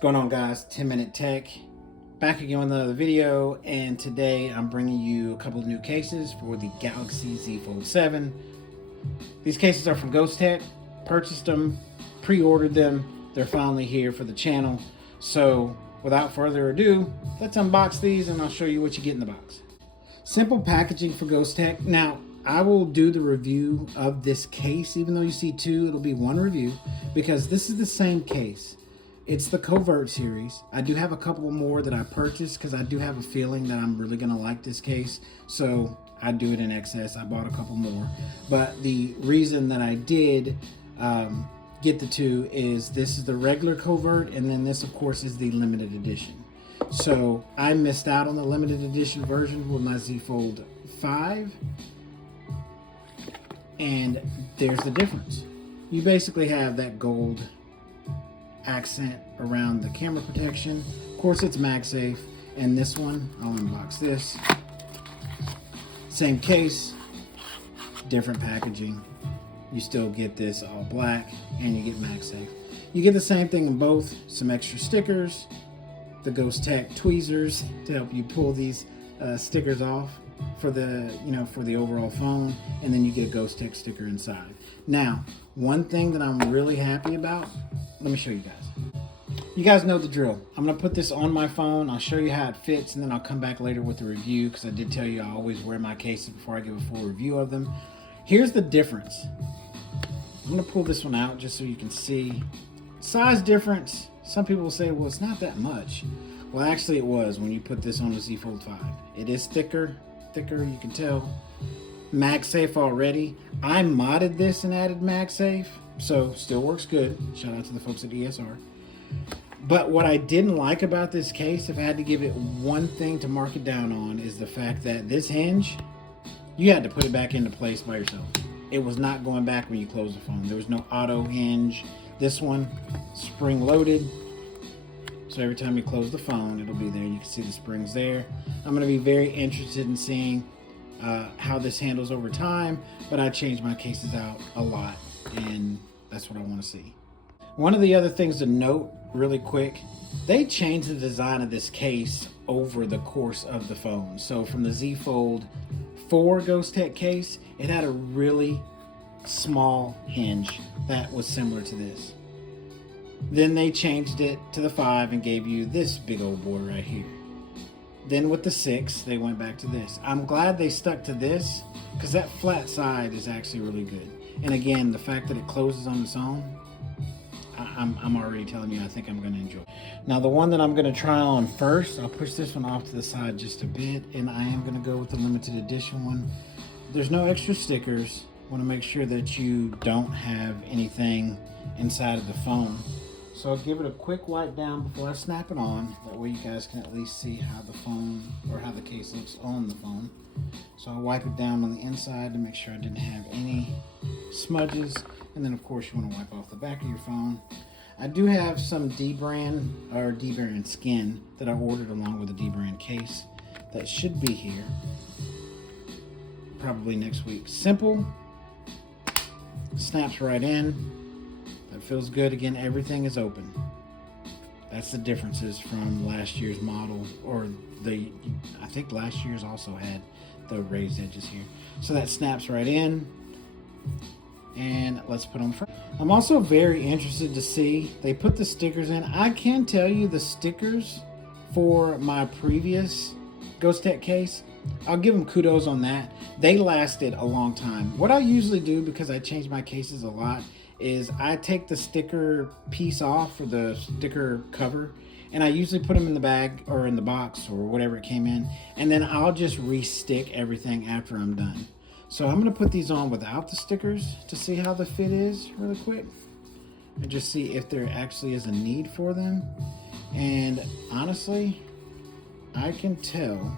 What's going on, guys? 10-Minute Tech back again with another video, and today I'm bringing you a couple of new cases for the Galaxy Z Fold 7. These cases are from Ghostek. Purchased them, pre-ordered them. They're finally here for the channel. So without further ado, let's unbox these and I'll show you what you get in the box. Simple packaging for Ghostek. Now, I will do the review of this case. Even though you see two, it'll be one review because this is the same case. It's the Covert series. I do have a couple more that I purchased because I do have a feeling that I'm really going to like this case. So I do it in excess. I bought a couple more. But the reason that I did get the two is this is the regular Covert, and then this, of course, is the limited edition. So I missed out on the limited edition version with my Z Fold 5. And there's the difference. You basically have that gold accent around the camera protection. Of course, it's MagSafe. And this one, I'll unbox this. Same case, different packaging. You still get this all black, and you get MagSafe. You get the same thing in both. Some extra stickers, the Ghostek tweezers to help you pull these stickers off for the for the overall phone, and then you get a Ghostek sticker inside. Now, one thing that I'm really happy about, let me show you guys. You guys know the drill. I'm gonna put this on my phone. I'll show you how it fits, and then I'll come back later with the review because I did tell you I always wear my cases before I give a full review of them. Here's the difference. I'm gonna pull this one out just so you can see. Size difference. Some people will say, well, it's not that much. Well, actually it was when you put this on the Z Fold 5. It is thicker, you can tell. MagSafe already. I modded this and added MagSafe, so still works good. Shout out to the folks at ESR. But what I didn't like about this case, if I had to give it one thing to mark it down on, is the fact that this hinge, you had to put it back into place by yourself. It was not going back when you close the phone. There was no auto hinge. This one, spring loaded. So every time you close the phone, it'll be there. You can see the springs there. I'm going to be very interested in seeing how this handles over time, but I changed my cases out a lot, and that's what I want to see. One of the other things to note really quick, they changed the design of this case over the course of the phone. So from the Z Fold 4 Ghostek case, it had a really small hinge that was similar to this. Then they changed it to the 5 and gave you this big old boy right here. Then with the 6, they went back to this. I'm glad they stuck to this because that flat side is actually really good. And again, the fact that it closes on its own, I'm already telling you I think I'm going to enjoy. Now the one that I'm going to try on first, I'll push this one off to the side just a bit, and I am going to go with the limited edition one. There's no extra stickers. Want to make sure that you don't have anything inside of the phone. So I'll give it a quick wipe down before I snap it on. That way you guys can at least see how the phone, or how the case looks on the phone. So I'll wipe it down on the inside to make sure I didn't have any smudges. And then of course you want to wipe off the back of your phone. I do have some D-brand or D-brand skin that I ordered along with the D-brand case. That should be here probably next week. Simple, snaps right in. That feels good. Again, everything is open. That's the differences from last year's model, or I think last year's also had the raised edges here. So that snaps right in. And let's put on the front. I'm also very interested to see, they put the stickers in. I can tell you the stickers for my previous Ghostek case, I'll give them kudos on that. They lasted a long time. What I usually do, because I change my cases a lot, is I take the sticker piece off, or the sticker cover, and I usually put them in the bag or in the box or whatever it came in, and then I'll just re-stick everything after I'm done. So I'm going to put these on without the stickers to see how the fit is really quick, and just see if there actually is a need for them. And honestly, I can tell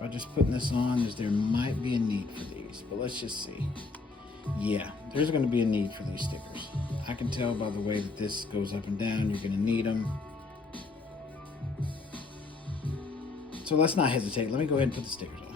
by just putting this on there might be a need for these, but let's just see. Yeah, there's going to be a need for these stickers. I can tell by the way that this goes up and down, you're going to need them. So let's not hesitate. Let me go ahead and put the stickers on.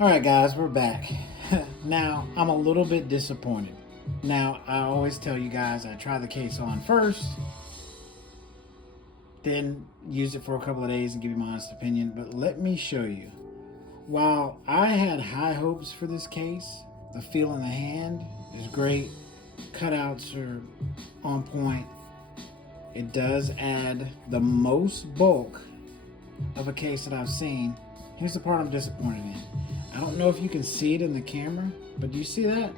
All right, guys, we're back. Now, I'm a little bit disappointed. Now, I always tell you guys I try the case on first, then use it for a couple of days and give you my honest opinion. But let me show you. While I had high hopes for this case, the feel in the hand is great. Cutouts are on point. It does add the most bulk of a case that I've seen. Here's the part I'm disappointed in. I don't know if you can see it in the camera, but do you see that?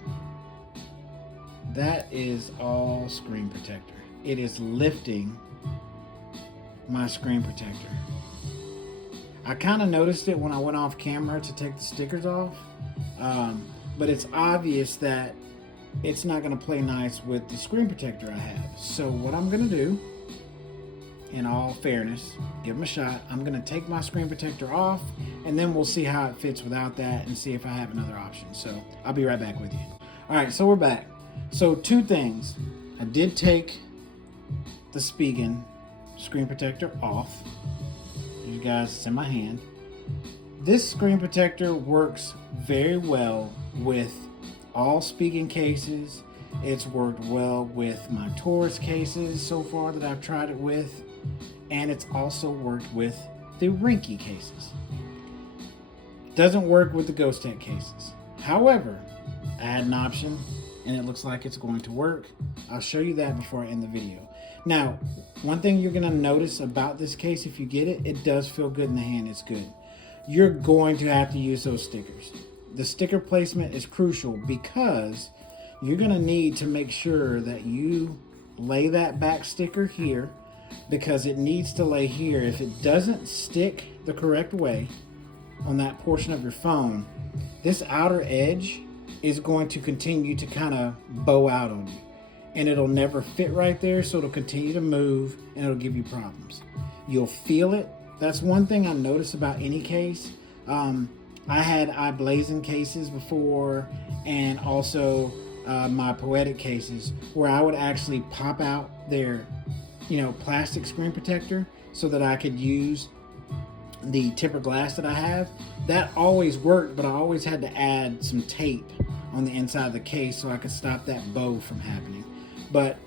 That is all screen protector. It is lifting my screen protector. I kind of noticed it when I went off camera to take the stickers off, but it's obvious that it's not going to play nice with the screen protector I have. So what I'm going to do, in all fairness, give them a shot. I'm going to take my screen protector off, and then we'll see how it fits without that and see if I have another option. So I'll be right back with you. All right, so we're back. So two things. I did take the Spigen screen protector off. You guys, it's in my hand. This screen protector works very well with all Spigen cases. It's worked well with my Taurus cases so far that I've tried it with, and it's also worked with the Rinky cases. It doesn't work with the Ghostek cases. However, I had an option and it looks like it's going to work. I'll show you that before I end the video. Now, one thing you're going to notice about this case, if you get it, it does feel good in the hand. It's good. You're going to have to use those stickers. The sticker placement is crucial because you're going to need to make sure that you lay that back sticker here, because it needs to lay here. If it doesn't stick the correct way on that portion of your phone, this outer edge is going to continue to kind of bow out on you, and it'll never fit right there, so it'll continue to move and it'll give you problems. You'll feel it. That's one thing I notice about any case. I had eye blazing cases before, and also my Poetic cases, where I would actually pop out their plastic screen protector so that I could use the tempered glass that I have. That always worked, but I always had to add some tape on the inside of the case so I could stop that bow from happening. But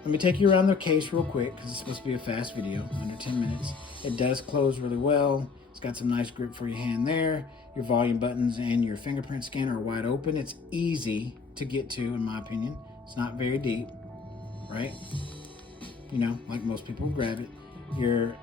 let me take you around the case real quick, because it's supposed to be a fast video, under 10 minutes. It does close really well. It's got some nice grip for your hand there. Your volume buttons and your fingerprint scanner are wide open. It's easy to get to, in my opinion. It's not very deep, right? Like most people grab it. Your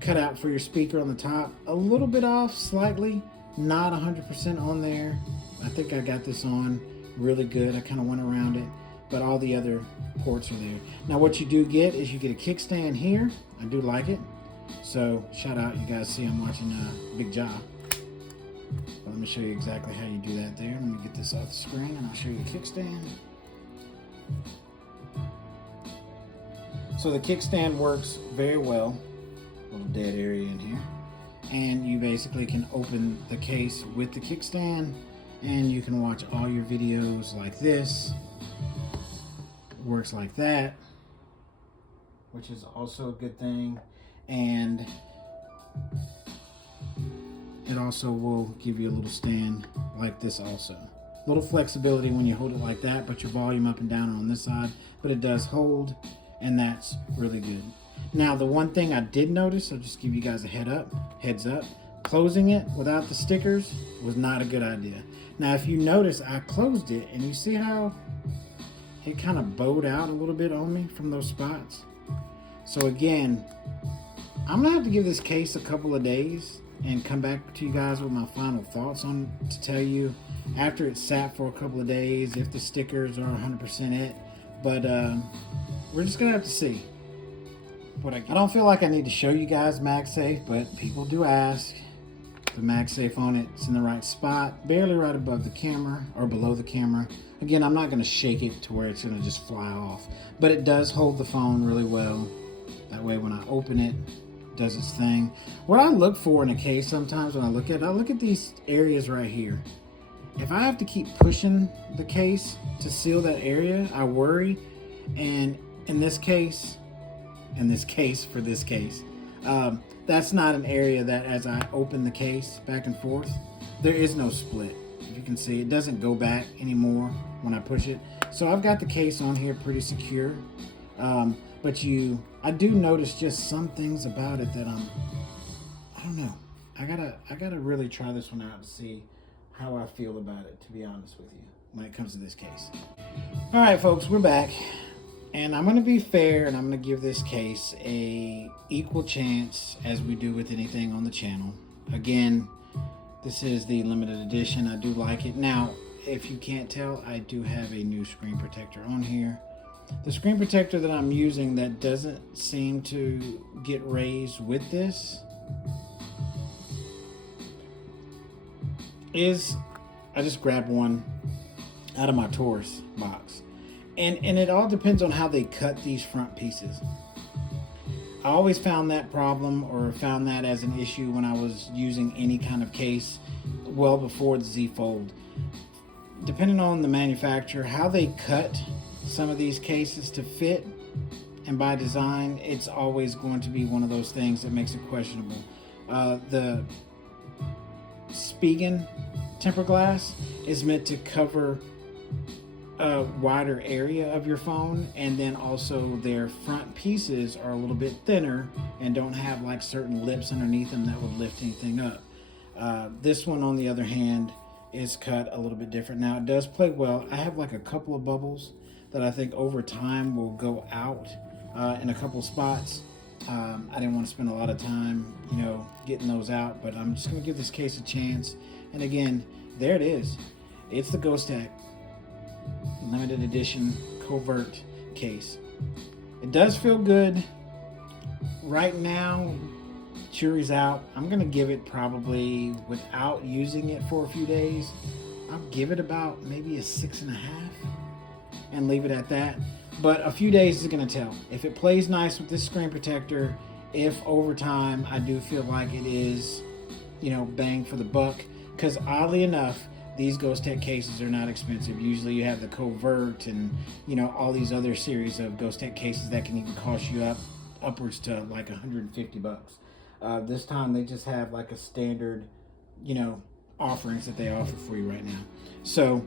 cutout for your speaker on the top, a little bit off slightly, not 100% on there. I think I got this on really good. I kind of went around it, but all the other ports are there. Now what you do get is you get a kickstand here. I do like it. So shout out, you guys see I'm watching Big Jaw. Let me show you exactly how you do that there. Let me get this off the screen and I'll show you the kickstand. So the kickstand works very well. A little dead area in here. And you basically can open the case with the kickstand, and you can watch all your videos like this. It works like that, which is also a good thing. And it also will give you a little stand like this also. A little flexibility when you hold it like that, but your volume up and down on this side, but it does hold, and that's really good. Now, the one thing I did notice, I'll just give you guys a heads up, closing it without the stickers was not a good idea. Now, if you notice, I closed it, and you see how it kind of bowed out a little bit on me from those spots? So again, I'm gonna have to give this case a couple of days and come back to you guys with my final thoughts on it, to tell you after it's sat for a couple of days if the stickers are 100% it. But we're just gonna have to see. But I don't feel like I need to show you guys MagSafe, but people do ask. The MagSafe on it's in the right spot, barely right above the camera or below the camera. Again, I'm not gonna shake it to where it's gonna just fly off, but it does hold the phone really well. That way when I open it, it does its thing. What I look for in a case sometimes when I look at these areas right here. If I have to keep pushing the case to seal that area, I worry. And in this case, that's not an area that as I open the case back and forth, there is no split. If you can see, it doesn't go back anymore when I push it. So I've got the case on here pretty secure. But I do notice just some things about it that I don't know. I gotta really try this one out to see how I feel about it, to be honest with you, when it comes to this case. All right, folks, we're back. And I'm going to be fair, and I'm going to give this case a equal chance as we do with anything on the channel. Again, this is the limited edition. I do like it. Now, if you can't tell, I do have a new screen protector on here. The screen protector that I'm using that doesn't seem to get raised with this is, I just grabbed one out of my Taurus box. And it all depends on how they cut these front pieces. I always found that problem, or found that as an issue when I was using any kind of case well before the Z Fold. Depending on the manufacturer, how they cut some of these cases to fit, and by design, it's always going to be one of those things that makes it questionable. The Spigen tempered glass is meant to cover a wider area of your phone, and then also their front pieces are a little bit thinner and don't have like certain lips underneath them that would lift anything up. This one, on the other hand, is cut a little bit different. Now, it does play well. I have like a couple of bubbles that I think over time will go out in a couple spots. I didn't want to spend a lot of time, getting those out, but I'm just going to give this case a chance. And again, there it is. It's the Ghostek limited edition Covert case. It does feel good. Right now, jury's out. I'm going to give it, probably without using it for a few days, I'll give it about maybe a 6.5 and leave it at that. But a few days is going to tell. If it plays nice with this screen protector, if over time I do feel like it is, bang for the buck, because oddly enough, these Ghostek cases are not expensive. Usually you have the Covert and, all these other series of Ghostek cases that can even cost you upwards to like 150 bucks. This time they just have like a standard, offerings that they offer for you right now. So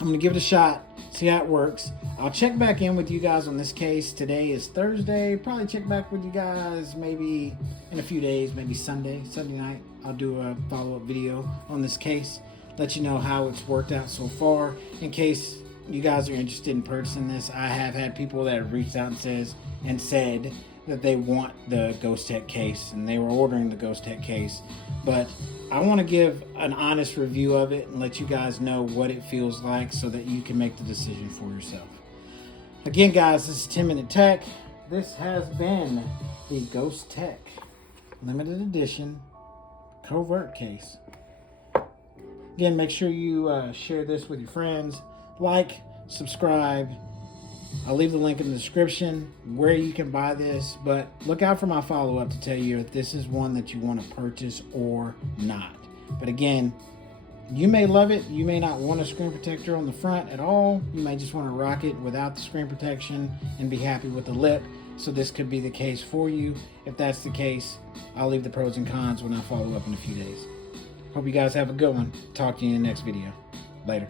I'm going to give it a shot, see how it works. I'll check back in with you guys on this case. Today is Thursday. Probably check back with you guys maybe in a few days, maybe Sunday night. I'll do a follow-up video on this case. Let you know how it's worked out so far. In case you guys are interested in purchasing this, I have had people that have reached out and said that they want the Ghostek case, and they were ordering the Ghostek case. But I want to give an honest review of it and let you guys know what it feels like so that you can make the decision for yourself. Again, guys, this is 10 Minute Tech. This has been the Ghostek limited edition Covert case. Again, make sure you share this with your friends. Like, subscribe. I'll leave the link in the description where you can buy this. But look out for my follow-up to tell you if this is one that you want to purchase or not. But again, you may love it. You may not want a screen protector on the front at all. You may just want to rock it without the screen protection and be happy with the lip. So this could be the case for you. If that's the case, I'll leave the pros and cons when I follow up in a few days. Hope you guys have a good one. Talk to you in the next video. Later.